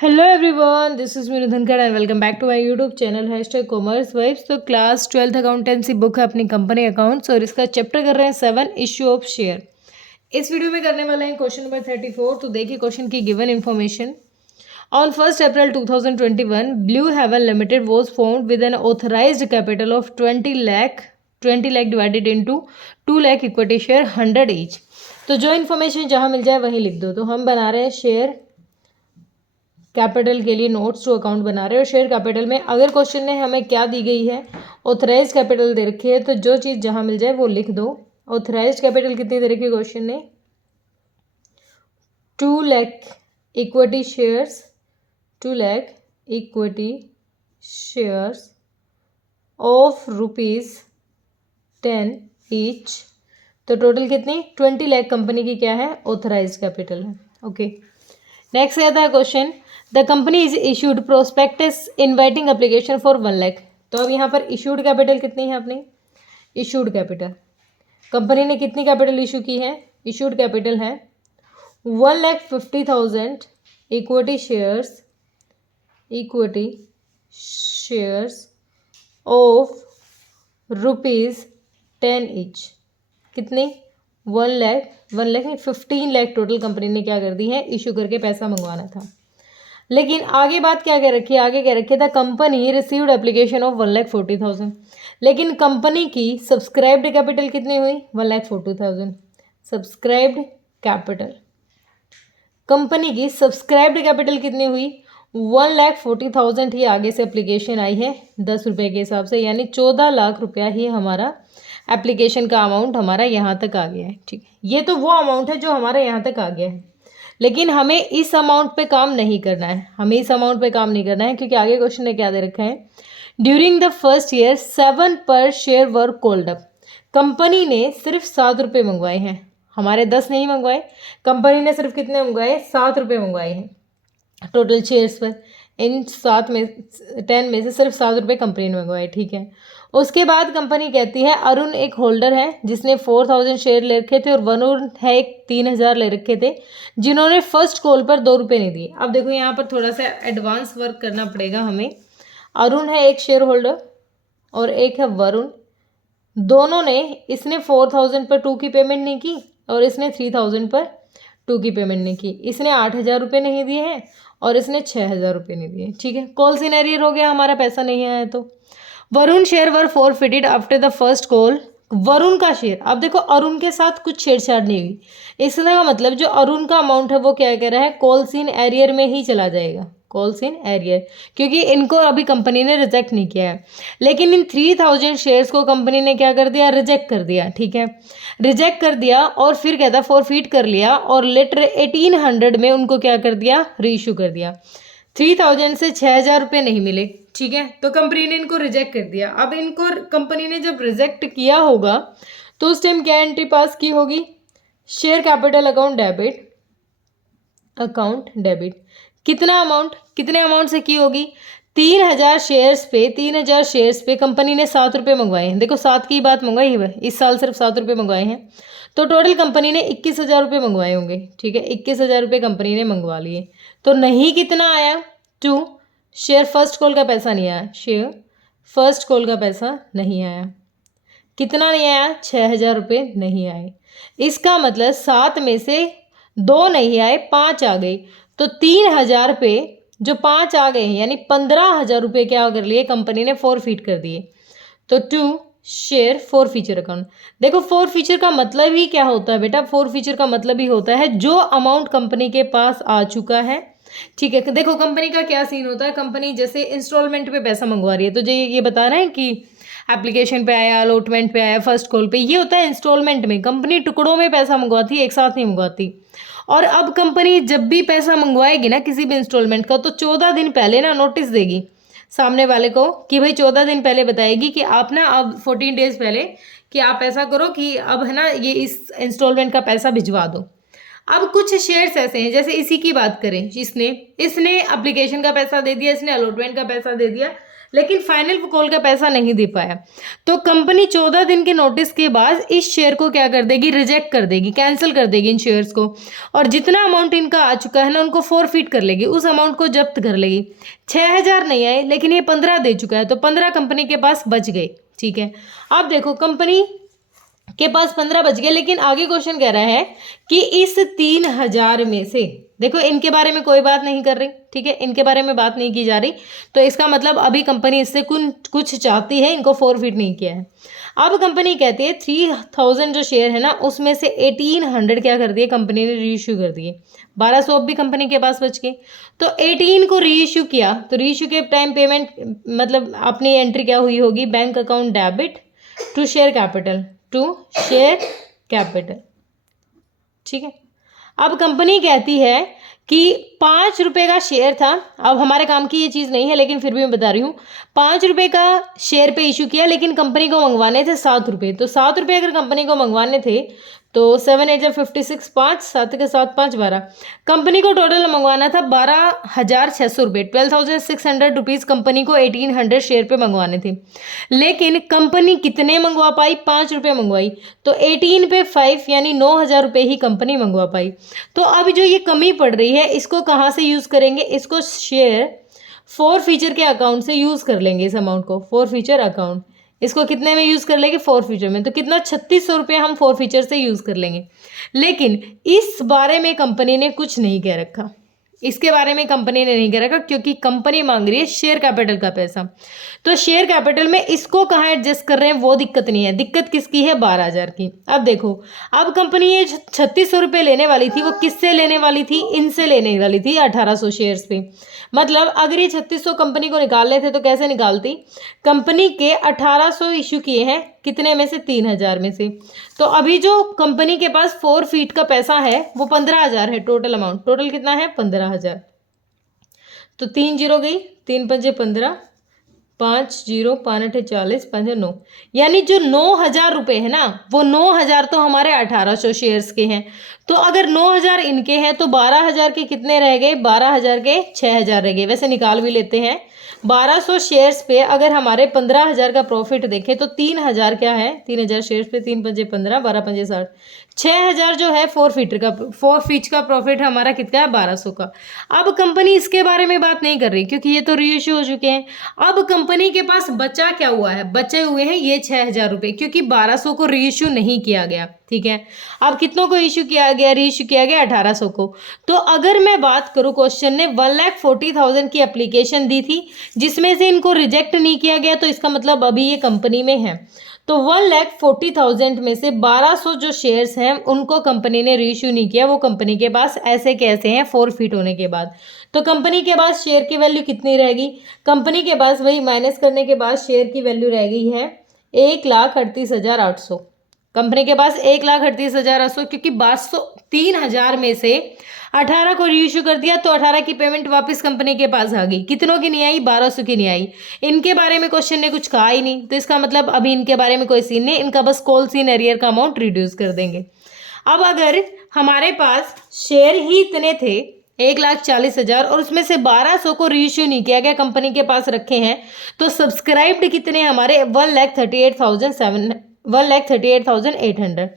Hello everyone, this is Meenu Dhankhar and welcome back to my YouTube channel commerce vibes. तो class 12th accountancy book है अपनी company accounts और इसका chapter कर रहे हैं 7 इश्यू ऑफ शेयर। इस वीडियो में करने वाले हैं क्वेश्चन नंबर 34। तो देखिए क्वेश्चन की given information. On 1st April 2021, Blue Heaven Limited was found with an authorised capital of 20 lakh divided into 2 lakh equity share 100 each. तो जो इन्फॉर्मेशन जहाँ मिल जाए वहीं लिख दो। तो हम बना रहे हैं शेयर कैपिटल के लिए नोट्स टू अकाउंट बना रहे हैं। और शेयर कैपिटल में अगर क्वेश्चन ने हमें क्या दी गई है, ऑथराइज कैपिटल दे रखी है, तो जो चीज़ जहां मिल जाए वो लिख दो। ऑथराइज कैपिटल कितनी दे रखी है क्वेश्चन ने? 2 lakh equity shares, 2 lakh equity shares of ₹10 each. तो टोटल कितनी? 20 लाख कंपनी की क्या है? ऑथराइज कैपिटल है। ओके, नेक्स्ट आता है question, the company is issued prospectus inviting application for 1 lakh. तो अब यहाँ पर इशूड कैपिटल कितनी है अपनी? इशूड कैपिटल कंपनी ने कितनी कैपिटल इशू की है? इशूड कैपिटल है 1,50,000 इक्विटी शेयर्स ऑफ ₹10 ईच। कितनी? 1 लाख नहीं, 15 लाख टोटल कंपनी ने क्या कर दी है? इशू करके पैसा मंगवाना था। लेकिन आगे बात क्या कह रखी है? आगे कह रखी है the company received application of 1,40,000। लेकिन कंपनी की सब्सक्राइब्ड कैपिटल कितनी हुई? 1,40,000। सब्सक्राइब्ड कैपिटल, कंपनी की सब्सक्राइब्ड कैपिटल कितनी हुई? 1,40,000 ही आगे से एप्लीकेशन आई है 10 रुपये के हिसाब से, यानी 14 लाख रुपया ही हमारा एप्लीकेशन का अमाउंट हमारा यहाँ तक आ गया है। ठीक है, ये तो वो अमाउंट है जो हमारा यहाँ तक आ गया है। लेकिन हमें इस अमाउंट पे काम नहीं करना है, क्योंकि आगे क्वेश्चन ने क्या दे रखा है? ड्यूरिंग द फर्स्ट ईयर 7 पर share were called up. Company ने सिर्फ 7 रुपये मंगवाए हैं, हमारे 10 नहीं मंगवाए। कंपनी ने सिर्फ कितने मंगवाए? 7 रुपये मंगवाए हैं टोटल शेयर्स पर। इन 10 में से सिर्फ 7 रुपये कंपनी ने मंगवाए। ठीक है, उसके बाद कंपनी कहती है अरुण एक होल्डर है जिसने 4,000 शेयर ले रखे थे और वरुण है एक 3,000 ले रखे थे, जिन्होंने फर्स्ट कॉल पर 2 रुपये नहीं दिए। अब देखो यहाँ पर थोड़ा सा एडवांस वर्क करना पड़ेगा हमें। अरुण है एक शेयर होल्डर और एक है वरुण। दोनों ने, इसने 4,000 पर 2 की पेमेंट नहीं की और इसने 3,000 पर 2 की पेमेंट नहीं की। इसने 8,000 रुपये नहीं दिए हैं और इसने 6,000 रुपये नहीं दिए। ठीक है, कॉल सिनेरियर हो गया, हमारा पैसा नहीं आया। तो Varun share were forfeited after the first call. Varun का शेयर, अब देखो अरुण के साथ कुछ छेड़छाड़ नहीं हुई, इसका का मतलब जो अरुण का अमाउंट है वो क्या कह रहा है? कॉल्स इन एरियर में ही चला जाएगा, कॉल्स इन एरियर, क्योंकि इनको अभी कंपनी ने रिजेक्ट नहीं किया है। लेकिन इन 3,000 शेयर्स को कंपनी ने क्या कर दिया? रिजेक्ट कर दिया। ठीक है, रिजेक्ट कर दिया और फिर क्या था? फॉरफिट कर लिया और लेटर 1800 में उनको क्या कर दिया? रीइशू कर दिया। 3,000 से 6,000 रुपये नहीं मिले। ठीक है, तो कंपनी ने इनको रिजेक्ट कर दिया। अब इनको कंपनी ने जब रिजेक्ट किया होगा तो उस टाइम क्या एंट्री पास की होगी? Share capital account debit. कितने अमाउंट से की होगी? 3,000 शेयर्स पे कंपनी ने 7 रुपये मंगवाए हैं। देखो 7 की बात मंगवाई है, इस साल सिर्फ 7 रुपये मंगवाए हैं, तो टोटल कंपनी ने 21,000 रुपये मंगवाए होंगे। ठीक है, 21,000 रुपये कंपनी ने मंगवा लिए। तो नहीं कितना आया? 2। शेयर फर्स्ट कॉल का पैसा नहीं आया, कितना नहीं आया? 6,000 रुपये नहीं आए। इसका मतलब 7 में से 2 नहीं आए, 5 आ गए। तो 3,000 पे जो 5 आ गए हैं यानी 15,000 रुपये क्या कर लिए? कंपनी ने फॉरफिट कर दिए। तो 2 शेयर फॉरफीचर अकाउंट। देखो फॉरफीचर का मतलब ही क्या होता है बेटा? फॉरफीचर का मतलब ही होता है जो अमाउंट कंपनी के पास आ चुका है। ठीक है, देखो कंपनी का क्या सीन होता है, कंपनी जैसे इंस्टॉलमेंट पे पैसा मंगवा रही है, तो ये बता रहे हैं कि एप्लीकेशन पे आया, अलॉटमेंट पे आया, फर्स्ट कॉल पे, ये होता है इंस्टॉलमेंट में। कंपनी टुकड़ों में पैसा मंगवाती है, एक साथ नहीं मंगवाती। और अब कंपनी जब भी पैसा मंगवाएगी ना किसी भी इंस्टॉलमेंट का, तो 14 दिन पहले ना नोटिस देगी सामने वाले को कि भाई 14 दिन पहले बताएगी कि आप ना अब 14 डेज पहले कि आप ऐसा करो कि अब है ना ये इस इंस्टॉलमेंट का पैसा भिजवा दो। अब कुछ शेयर्स ऐसे हैं, जैसे इसी की बात करें, इसने एप्लीकेशन का पैसा दे दिया, इसने अलॉटमेंट का पैसा दे दिया, लेकिन फाइनल वो कॉल का पैसा नहीं दे पाया, तो कंपनी 14 दिन के नोटिस के बाद इस शेयर को क्या कर देगी, रिजेक्ट कर देगी, कैंसिल कर देगी इन शेयर्स को, और जितना अमाउंट इनका आ चुका है ना उनको फोरफिट कर लेगी, उस अमाउंट को जब्त कर लेगी। 6,000 नहीं आए लेकिन ये 15 दे चुका है, तो 15 कंपनी के पास बच गए। ठीक है, अब देखो कंपनी के पास 15 बच गए, लेकिन आगे क्वेश्चन कह रहा है कि इस 3,000 में से, देखो इनके बारे में कोई बात नहीं कर रही, ठीक है, इनके बारे में बात नहीं की जा रही, तो इसका मतलब अभी कंपनी इससे कुछ चाहती है, इनको फोरफिट नहीं किया है। अब कंपनी कहती है 3,000 जो शेयर है ना उसमें से 1,800 क्या कर दिए कंपनी ने, री इशू कर दिए। 1,200 अब भी कंपनी के पास बच गए, तो 18 को री इशू किया, तो री इशू के टाइम पेमेंट मतलब अपनी एंट्री क्या हुई होगी, bank account debit to share capital, to share capital. ठीक है, अब कंपनी कहती है कि 5 रुपये का शेयर था, अब हमारे काम की ये चीज़ नहीं है लेकिन फिर भी मैं बता रही हूँ, 5 रुपये का शेयर पे इशू किया, लेकिन कंपनी को मंगवाने थे 7 रुपये, तो 7 रुपये अगर कंपनी को मंगवाने थे तो 7 8 56, 5 7 के 7 5 12, कंपनी को टोटल मंगवाना था 12,600 रुपये, 12,600 रुपीज़ कंपनी को 1,800 शेयर पे मंगवाने थे, लेकिन कंपनी कितने मंगवा पाई, 5 रुपये मंगवाई, तो 18 पे 5 यानी 9,000 रुपये ही कंपनी मंगवा पाई। तो अब जो ये कमी पड़ रही है इसको कहाँ से यूज़ करेंगे, इसको शेयर फोर फीचर के अकाउंट से यूज़ कर लेंगे, इस अमाउंट को फोर फीचर अकाउंट, इसको कितने में यूज़ कर लेंगे, फोर फीचर में, तो कितना 3,600 रुपये हम फोर फीचर से यूज़ कर लेंगे। लेकिन इस बारे में कंपनी ने कुछ नहीं कह रखा, इसके बारे में कंपनी ने नहीं कह रखा, क्योंकि कंपनी मांग रही है शेयर कैपिटल का पैसा, तो शेयर कैपिटल में इसको कहाँ एडजस्ट कर रहे हैं वो दिक्कत नहीं है, दिक्कत किसकी है, 12,000 की। अब देखो, अब कंपनी ये 3,600 रुपये लेने वाली थी, वो किससे लेने वाली थी, इनसे लेने वाली थी 1,800 शेयर्स पे, मतलब अगर ये 3,600 कंपनी को निकाल लेते तो कैसे निकालती, कंपनी के 1,800 इशू किए हैं, कितने में से, 3,000 में से, तो अभी जो कंपनी के पास फोर फीट का पैसा है वो 15,000 है, टोटल अमाउंट, टोटल कितना है 15,000, तो 3 जीरो गई, 3 पंजे 15, 5 जीरो 5 8 40 5 9, यानी जो 9,000 रुपये है ना वो 9,000 तो हमारे 1,800 शेयर्स के हैं, तो अगर 9,000 इनके हैं तो 12,000 के कितने रह गए, 12,000 के 6,000 रह गए, वैसे निकाल भी लेते हैं, 1,200 शेयर्स पे अगर हमारे 15,000 का प्रॉफिट देखें तो 3,000 क्या है, 3,000 शेयर्स पे 3 पंजे 15, 12 पंजे 60, 6,000 जो है फोर फीट का प्रॉफिट हमारा कितना है, 1,200 का। अब कंपनी इसके बारे में बात नहीं कर रही क्योंकि ये तो री इशू हो चुके हैं। अब कंपनी के पास बचा क्या हुआ है, बचे हुए हैं ये 6,000 रुपये, क्योंकि 1,200 को री इशू नहीं किया गया। ठीक है, अब कितनों को इशू किया गया, री इशू किया गया 1,800 को। तो अगर मैं बात करूं, क्वेश्चन ने 1,40,000 की एप्लीकेशन दी थी जिसमें से इनको रिजेक्ट नहीं किया गया, तो इसका मतलब अभी ये कंपनी में है, तो 1,40,000 में से 1,200 जो शेयर्स हैं उनको कंपनी ने री इशू नहीं किया, वो कंपनी के पास ऐसे कैसे हैं, फोर फीट होने के बाद, तो कंपनी के पास शेयर की वैल्यू कितनी रहेगी, कंपनी के पास वही माइनस करने के बाद शेयर की वैल्यू रह गई है 1,38,800, कंपनी के पास 1,38,800, क्योंकि 3,000 में से 18 को री इशू कर दिया, तो 18 की पेमेंट वापस कंपनी के पास आ गई, कितनों की नहीं आई, 1,200 की नहीं आई, इनके बारे में क्वेश्चन ने कुछ कहा ही नहीं, तो इसका मतलब अभी इनके बारे में कोई सीन नहीं, इनका बस कॉल सीन एरियर का अमाउंट रिड्यूस कर देंगे। अब अगर हमारे पास शेयर ही इतने थे 1,40,000 और उसमें से 1,200 को री इशू नहीं किया गया, कंपनी के पास रखे हैं, तो सब्सक्राइब्ड कितने हमारे 1,38,800,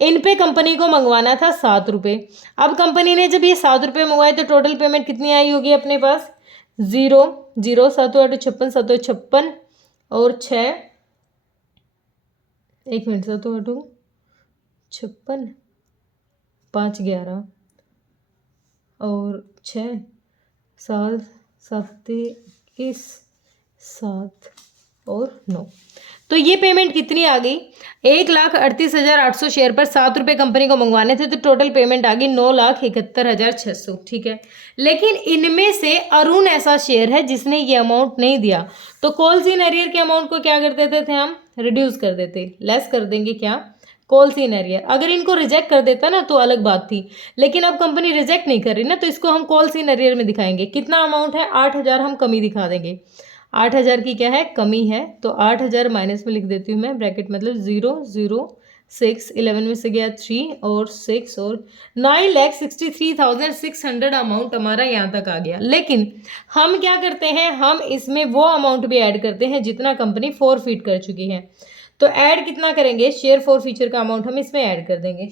इन पे कंपनी को मंगवाना था 7 रुपये। अब कंपनी ने जब ये 7 रुपये मंगवाए तो टोटल पेमेंट कितनी आई होगी अपने पास, 0 0 7 8 56 7 56 और 6, 1 मिनट, 7 8 56 5 11 और 6 7 7 21 7 और 9, तो ये पेमेंट कितनी आ गई, 1,38,800 शेयर पर 7 रुपये कंपनी को मंगवाने थे, तो टोटल पेमेंट आ गई 9,71,600। ठीक है, लेकिन इनमें से अरुण ऐसा शेयर है जिसने ये अमाउंट नहीं दिया, तो कॉल सीन एरियर के अमाउंट को क्या कर देते थे हम, रिड्यूस कर देते, लेस कर देंगे क्या, कॉल सीन एरियर। अगर इनको रिजेक्ट कर देता ना तो अलग बात थी, लेकिन अब कंपनी रिजेक्ट नहीं कर रही ना, तो इसको हम कॉल सीन एरियर में दिखाएंगे। कितना अमाउंट है, 8,000 हम कमी दिखा देंगे, 8,000 की क्या है, कमी है, तो 8,000 माइनस में लिख देती हूँ मैं, ब्रैकेट मतलब 0 0 6, 11 में से गया 3 और 6 और 9,63,600 अमाउंट हमारा यहाँ तक आ गया। लेकिन हम क्या करते हैं, हम इसमें वो अमाउंट भी ऐड करते हैं जितना कंपनी फॉरफिट कर चुकी है। तो ऐड कितना करेंगे, शेयर फॉरफीचर का अमाउंट हम इसमें ऐड कर देंगे।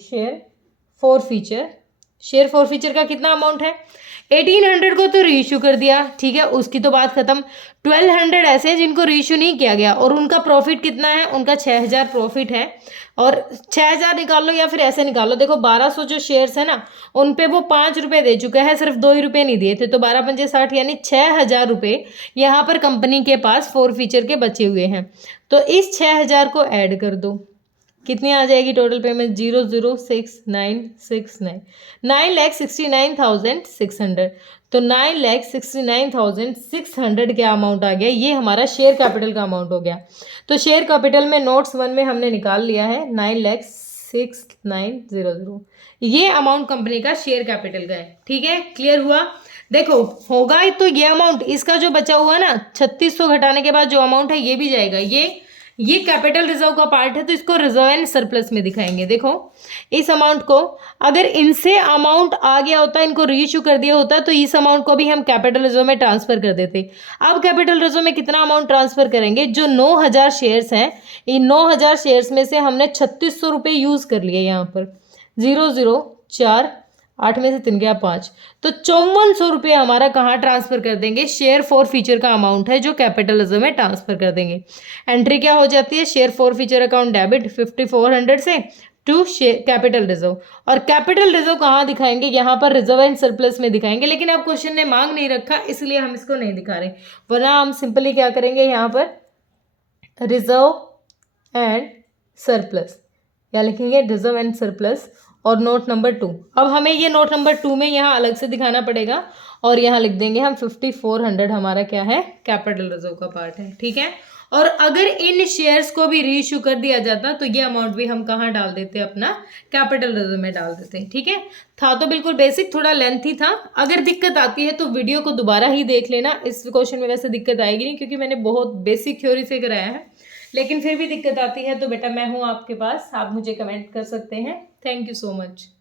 शेयर फॉरफीचर का कितना अमाउंट है, 1800 को तो रीइश्यू कर दिया, ठीक है, उसकी तो बात खत्म। 1200 ऐसे हैं जिनको रीइश्यू नहीं किया गया और उनका प्रॉफिट कितना है, उनका 6000 प्रॉफिट है। और 6000 निकाल लो या फिर ऐसे निकाल लो, देखो 1200 जो शेयर्स है ना उन पे वो 5 रुपये दे चुका है, सिर्फ 2 ही रुपये नहीं दिए थे, तो 12 पंजे 60 यानी 6000 रुपये यहाँ पर कंपनी के पास फॉरफीचर के बचे हुए हैं। तो इस 6000 को ऐड कर दो, कितनी आ जाएगी टोटल पेमेंट, 0,06969, 9,69,600। तो 9,69,600 क्या अमाउंट आ गया, ये हमारा शेयर कैपिटल का अमाउंट हो गया। तो शेयर कैपिटल में नोट्स 1 में हमने निकाल लिया है 9,69,000, ये अमाउंट कंपनी का शेयर कैपिटल का है। ठीक है, क्लियर हुआ। देखो होगा तो ये अमाउंट, इसका जो बचा हुआ ना 3600 घटाने के बाद जो अमाउंट है ये भी जाएगा, ये कैपिटल रिजर्व का पार्ट है, तो इसको रिजर्व एंड सरप्लस में दिखाएंगे। देखो इस अमाउंट को अगर इनसे अमाउंट आ गया होता, इनको रीइश्यू कर दिया होता, तो इस अमाउंट को भी हम कैपिटल रिजर्व में ट्रांसफर कर देते। अब कैपिटल रिजर्व में कितना अमाउंट ट्रांसफर करेंगे, जो 9000 शेयर्स हैं, इन 9000 शेयर्स में से हमने 3600 रुपये यूज़ कर लिए यहाँ पर, 0,0,4 8 में से 3 गया 5, तो 5400 रुपये हमारा कहाँ ट्रांसफर कर देंगे, शेयर फॉरफीचर का अमाउंट है जो कैपिटल रिजर्व में ट्रांसफर कर देंगे। एंट्री क्या हो जाती है, शेयर फॉरफीचर अकाउंट डेबिट 5400 से टू कैपिटल रिजर्व। और कैपिटल रिजर्व कहाँ दिखाएंगे, यहाँ पर रिजर्व एंड सरप्लस में दिखाएंगे, लेकिन अब क्वेश्चन ने मांग नहीं रखा इसलिए हम इसको नहीं दिखा रहे, वरना हम सिंपली क्या करेंगे, यहाँ पर रिजर्व एंड सरप्लस, क्या लिखेंगे, रिजर्व एंड सरप्लस और नोट नंबर 2। अब हमें ये नोट नंबर 2 में यहाँ अलग से दिखाना पड़ेगा और यहाँ लिख देंगे हम 5400 हमारा क्या है, कैपिटल रिजर्व का पार्ट है। ठीक है, और अगर इन शेयर्स को भी रीइश्यू कर दिया जाता तो ये अमाउंट भी हम कहाँ डाल देते, अपना कैपिटल रिजर्व में डाल देते। ठीक है, था तो बिल्कुल बेसिक, थोड़ा लेंथी था। अगर दिक्कत आती है तो वीडियो को दोबारा ही देख लेना, इस क्वेश्चन में वैसे दिक्कत आएगी नहीं क्योंकि मैंने बहुत बेसिक थ्योरी से कराया है, लेकिन फिर भी दिक्कत आती है तो बेटा मैं हूँ आपके पास, आप मुझे कमेंट कर सकते हैं। Thank you so much.